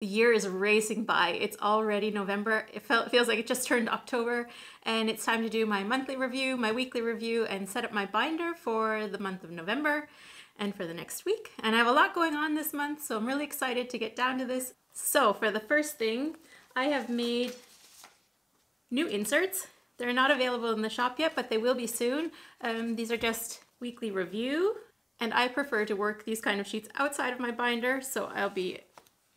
The year is racing by. It's already November. It feels like it just turned October, and it's time to do my monthly review, my weekly review, and set up my binder for the month of November and for the next week. And I have a lot going on this month, so I'm really excited to get down to this. So for the first thing, I have made new inserts. They're not available in the shop yet, but they will be soon. These are just weekly review, and I prefer to work these kind of sheets outside of my binder, so I'll be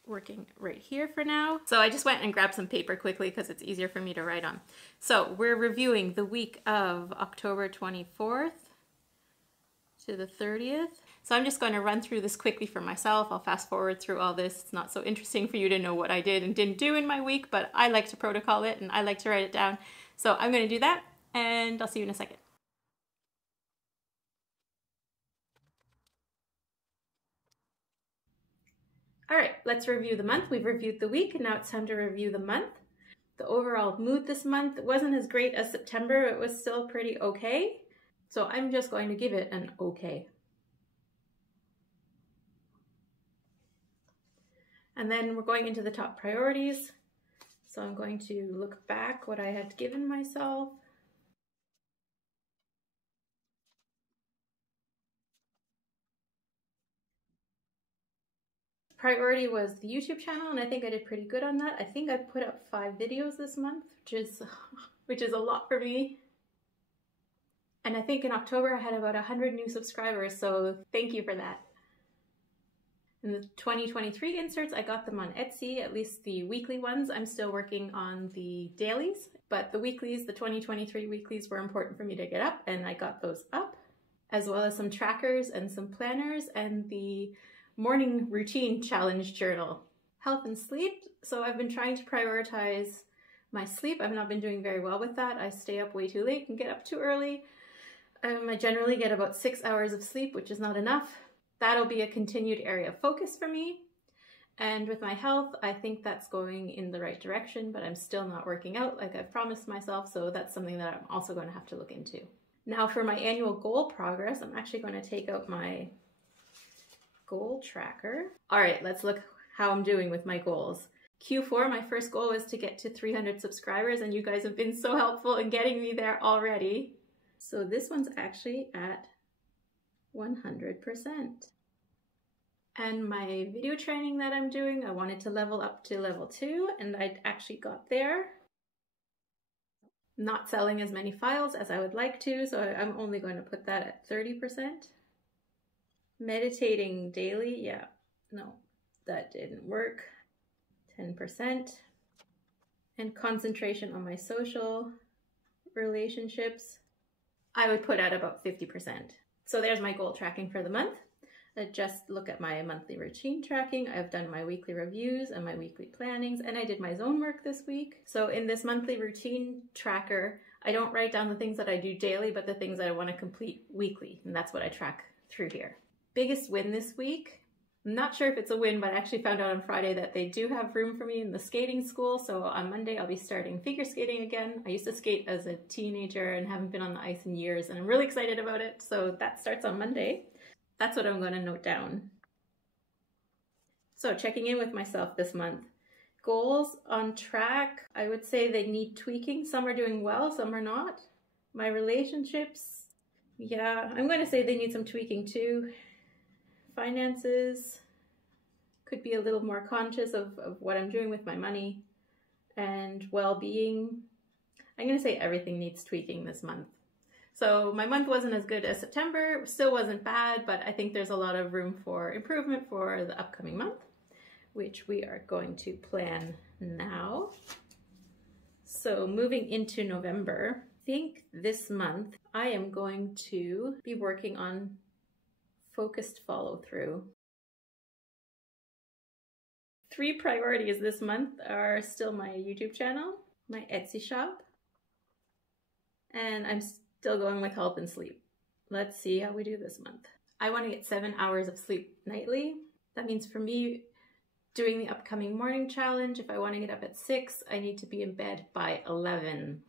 working right here for now. So I just went and grabbed some paper quickly because it's easier for me to write on. So we're reviewing the week of October 24th to the 30th. So I'm just going to run through this quickly for myself. I'll fast forward through all this. It's not so interesting for you to know what I did and didn't do in my week, but I like to protocol it and I like to write it down. So I'm going to do that, and I'll see you in a second. All right, let's review the month. We've reviewed the week, and now it's time to review the month. The overall mood this month wasn't as great as September. It was still pretty okay. So I'm just going to give it an okay. And then we're going into the top priorities. So I'm going to look back what I had given myself. Priority was the YouTube channel, and I think I did pretty good on that. I think I put up 5 videos this month, which is a lot for me. And I think in October I had about 100 new subscribers, so thank you for that. And the 2023 inserts, I got them on Etsy, at least the weekly ones. I'm still working on the dailies, but the weeklies, the 2023 weeklies were important for me to get up, and I got those up, as well as some trackers and some planners and the morning routine challenge journal. Health and sleep. So I've been trying to prioritize my sleep. I've not been doing very well with that. I stay up way too late and get up too early. I generally get about 6 hours of sleep, which is not enough. That'll be a continued area of focus for me. And with my health, I think that's going in the right direction, but I'm still not working out like I've promised myself. So that's something that I'm also going to have to look into. Now for my annual goal progress, I'm actually going to take out my goal tracker. All right, let's look how I'm doing with my goals. Q4, my first goal was to get to 300 subscribers, and you guys have been so helpful in getting me there already. So this one's actually at 100%. And my video training that I'm doing, I wanted to level up to level 2, and I actually got there. Not selling as many files as I would like to, so I'm only going to put that at 30%. Meditating daily, yeah, no, that didn't work. 10%. And concentration on my social relationships, I would put at about 50%. So there's my goal tracking for the month. Just look at my monthly routine tracking. I've done my weekly reviews and my weekly plannings, and I did my zone work this week. So in this monthly routine tracker, I don't write down the things that I do daily, but the things that I want to complete weekly, and that's what I track through here. Biggest win this week. I'm not sure if it's a win, but I actually found out on Friday that they do have room for me in the skating school. So on Monday, I'll be starting figure skating again. I used to skate as a teenager and haven't been on the ice in years, and I'm really excited about it. So that starts on Monday. That's what I'm going to note down. So checking in with myself this month. Goals on track. I would say they need tweaking. Some are doing well, some are not. My relationships, yeah, I'm going to say they need some tweaking too. Finances, could be a little more conscious of what I'm doing with my money. And well-being, I'm going to say everything needs tweaking this month. So my month wasn't as good as September, still wasn't bad, but I think there's a lot of room for improvement for the upcoming month, which we are going to plan now. So moving into November, I think this month I am going to be working on focused follow-through. 3 priorities this month are still my YouTube channel, my Etsy shop, and I'm still going with health and sleep. Let's see how we do this month. I want to get 7 hours of sleep nightly. That means for me, doing the upcoming morning challenge, if I want to get up at 6, I need to be in bed by 11.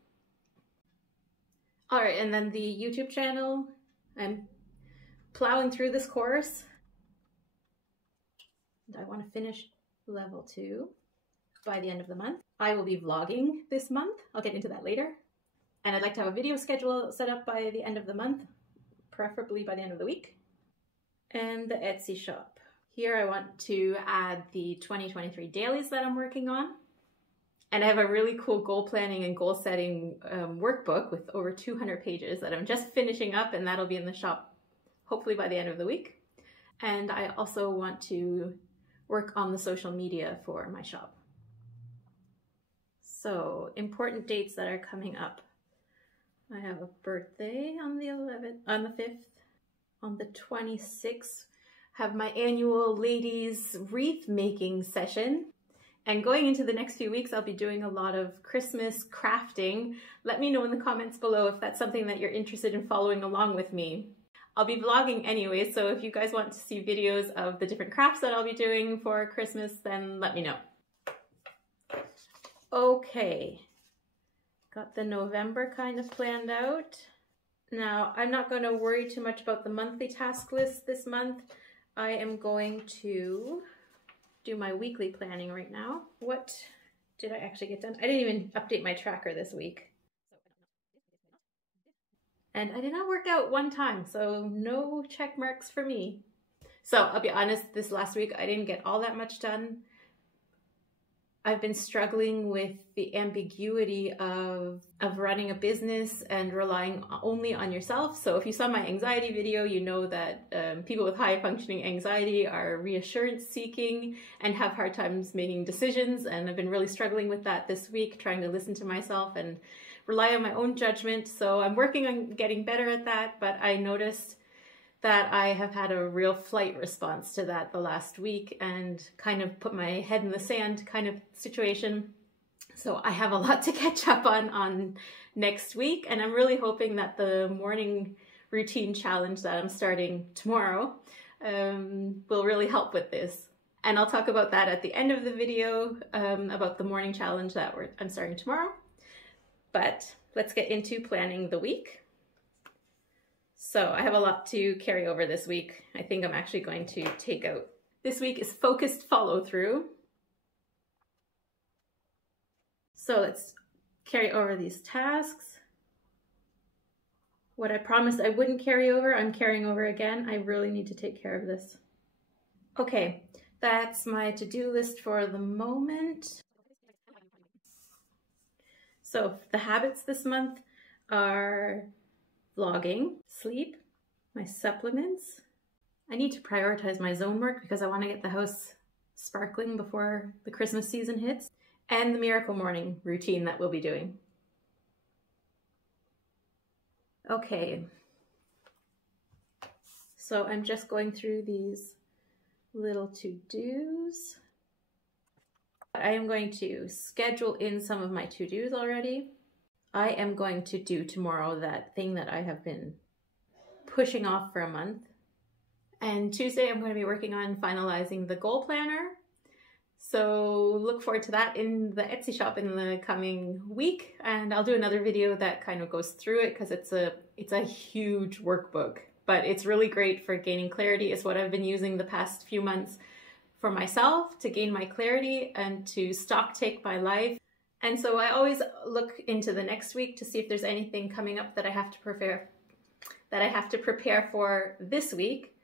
All right, and then the YouTube channel, I'm plowing through this course. I want to finish level 2 by the end of the month. I will be vlogging this month. I'll get into that later. And I'd like to have a video schedule set up by the end of the month, preferably by the end of the week. And the Etsy shop. Here I want to add the 2023 dailies that I'm working on. And I have a really cool goal planning and goal setting workbook with over 200 pages that I'm just finishing up, and that'll be in the shop hopefully by the end of the week. And I also want to work on the social media for my shop. So important dates that are coming up. I have a birthday on the 5th. On the 26th, have my annual ladies wreath making session. And going into the next few weeks, I'll be doing a lot of Christmas crafting. Let me know in the comments below if that's something that you're interested in following along with me. I'll be vlogging anyway, so if you guys want to see videos of the different crafts that I'll be doing for Christmas, then let me know. Okay, got the November kind of planned out. Now, I'm not going to worry too much about the monthly task list this month. I am going to do my weekly planning right now. What did I actually get done? I didn't even update my tracker this week. And I did not work out one time, so no check marks for me. So I'll be honest, this last week I didn't get all that much done. I've been struggling with the ambiguity of running a business and relying only on yourself. So if you saw my anxiety video, you know that people with high functioning anxiety are reassurance seeking and have hard times making decisions. And I've been really struggling with that this week, trying to listen to myself and rely on my own judgment. So I'm working on getting better at that, but I noticed that I have had a real flight response to that the last week and kind of put my head in the sand kind of situation. So I have a lot to catch up on next week, and I'm really hoping that the morning routine challenge that I'm starting tomorrow will really help with this. And I'll talk about that at the end of the video, about the morning challenge that I'm starting tomorrow. But let's get into planning the week. So I have a lot to carry over this week. I think I'm actually going to take out. This week is focused follow through. So let's carry over these tasks. What I promised I wouldn't carry over, I'm carrying over again. I really need to take care of this. Okay, that's my to-do list for the moment. So the habits this month are vlogging, sleep, my supplements. I need to prioritize my zone work because I want to get the house sparkling before the Christmas season hits, and the miracle morning routine that we'll be doing. Okay, so I'm just going through these little to-dos. I am going to schedule in some of my to-dos already. I am going to do tomorrow that thing that I have been pushing off for a month. And Tuesday I'm going to be working on finalizing the goal planner. So look forward to that in the Etsy shop in the coming week. And I'll do another video that kind of goes through it because it's a huge workbook. But it's really great for gaining clarity. It's what I've been using the past few months for myself to gain my clarity and to stock take my life. And so I always look into the next week to see if there's anything coming up that I have to prepare for this week.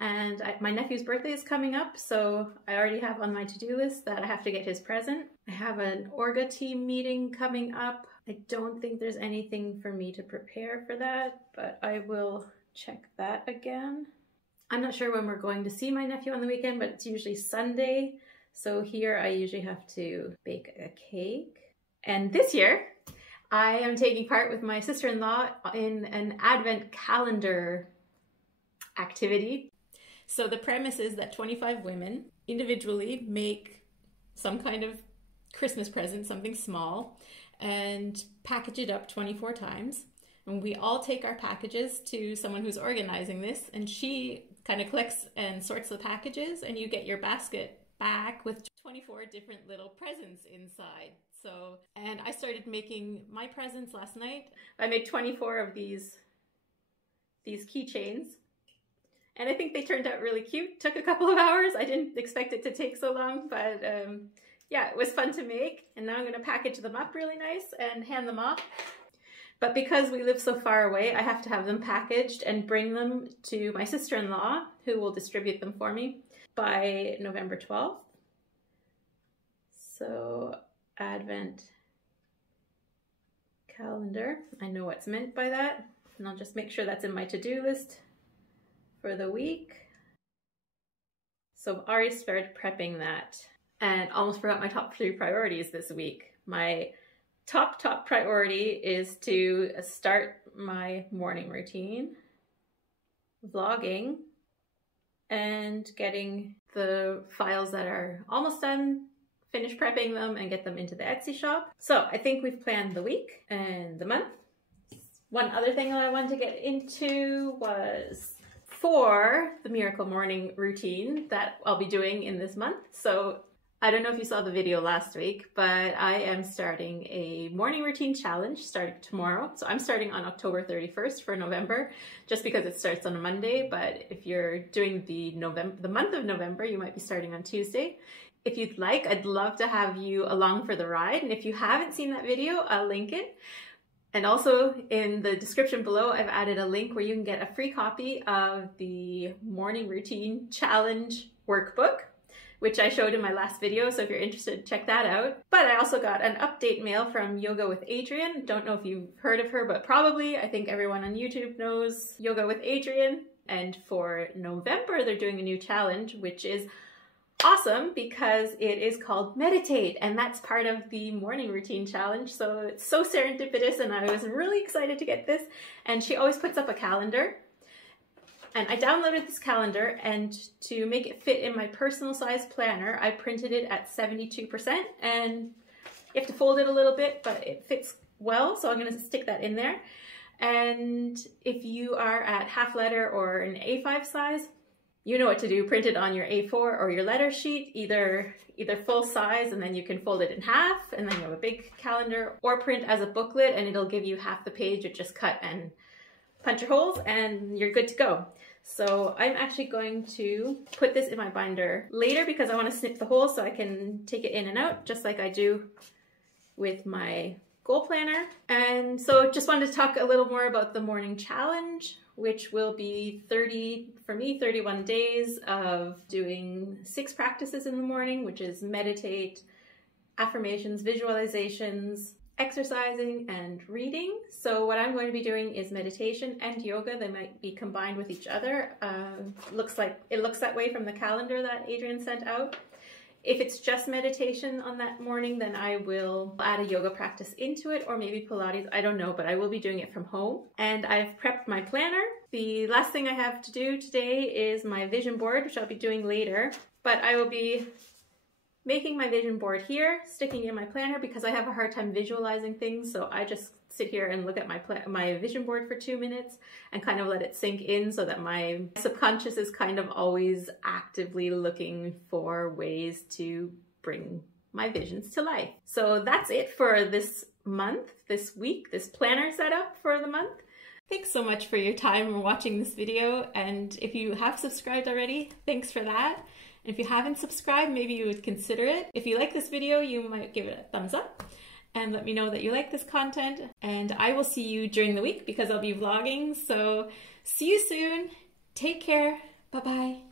And my nephew's birthday is coming up, so I already have on my to-do list that I have to get his present. I have an Orga team meeting coming up. I don't think there's anything for me to prepare for that, but I will check that again. I'm not sure when we're going to see my nephew on the weekend, but it's usually Sunday. So here I usually have to bake a cake. And this year I am taking part with my sister-in-law in an advent calendar activity. So the premise is that 25 women individually make some kind of Christmas present, something small, and package it up 24 times. And we all take our packages to someone who's organizing this, and she kind of collects and sorts the packages, and you get your basket back with 24 different little presents inside. So, and I started making my presents last night. I made 24 of these keychains, And I think they turned out really cute. Took a couple of hours. I didn't expect it to take so long, but yeah, it was fun to make. And now I'm going to package them up really nice and hand them off. But because we live so far away, I have to have them packaged and bring them to my sister-in-law, who will distribute them for me by November 12th. So, Advent calendar. I know what's meant by that. And I'll just make sure that's in my to-do list for the week. So I've already started prepping that. And almost forgot my top 3 priorities this week. My top priority is to start my morning routine, vlogging, and getting the files that are almost done, finish prepping them and get them into the Etsy shop. So I think we've planned the week and the month. One other thing that I wanted to get into was for the Miracle Morning routine that I'll be doing in this month. So I don't know if you saw the video last week, but I am starting a morning routine challenge starting tomorrow. So I'm starting on October 31st for November, just because it starts on a Monday. But if you're doing the month of November, you might be starting on Tuesday. If you'd like, I'd love to have you along for the ride. And if you haven't seen that video, I'll link it. And also in the description below, I've added a link where you can get a free copy of the morning routine challenge workbook, which I showed in my last video, so if you're interested, check that out. But I also got an update mail from Yoga with Adrienne. Don't know if you've heard of her, but probably. I think everyone on YouTube knows Yoga with Adrienne. And for November, they're doing a new challenge, which is awesome because it is called Meditate, and that's part of the morning routine challenge. So it's so serendipitous, and I was really excited to get this. And she always puts up a calendar. And I downloaded this calendar, and to make it fit in my personal size planner, I printed it at 72%, and you have to fold it a little bit, but it fits well, so I'm going to stick that in there. And if you are at half letter or an A5 size, you know what to do. Print it on your A4 or your letter sheet, either full size, and then you can fold it in half, and then you have a big calendar, or print as a booklet, and it'll give you half the page. You just cut and punch your holes and you're good to go. So I'm actually going to put this in my binder later because I want to snip the holes so I can take it in and out just like I do with my goal planner. And so just wanted to talk a little more about the morning challenge, which will be 31 days of doing 6 practices in the morning, which is meditate, affirmations, visualizations, exercising, and reading. So what I'm going to be doing is meditation and yoga. They might be combined with each other. It looks that way from the calendar that Adrienne sent out. If it's just meditation on that morning, then I will add a yoga practice into it, or maybe Pilates, I don't know, but I will be doing it from home. And I've prepped my planner. The last thing I have to do today is my vision board, which I'll be doing later, but I will be making my vision board here, sticking in my planner because I have a hard time visualizing things. So I just sit here and look at my vision board for 2 minutes and kind of let it sink in so that my subconscious is kind of always actively looking for ways to bring my visions to life. So that's it for this month, this week, this planner setup for the month. Thanks so much for your time watching this video. And if you have subscribed already, thanks for that. And if you haven't subscribed, maybe you would consider it. If you like this video, you might give it a thumbs up and let me know that you like this content. And I will see you during the week because I'll be vlogging. So see you soon. Take care. Bye-bye.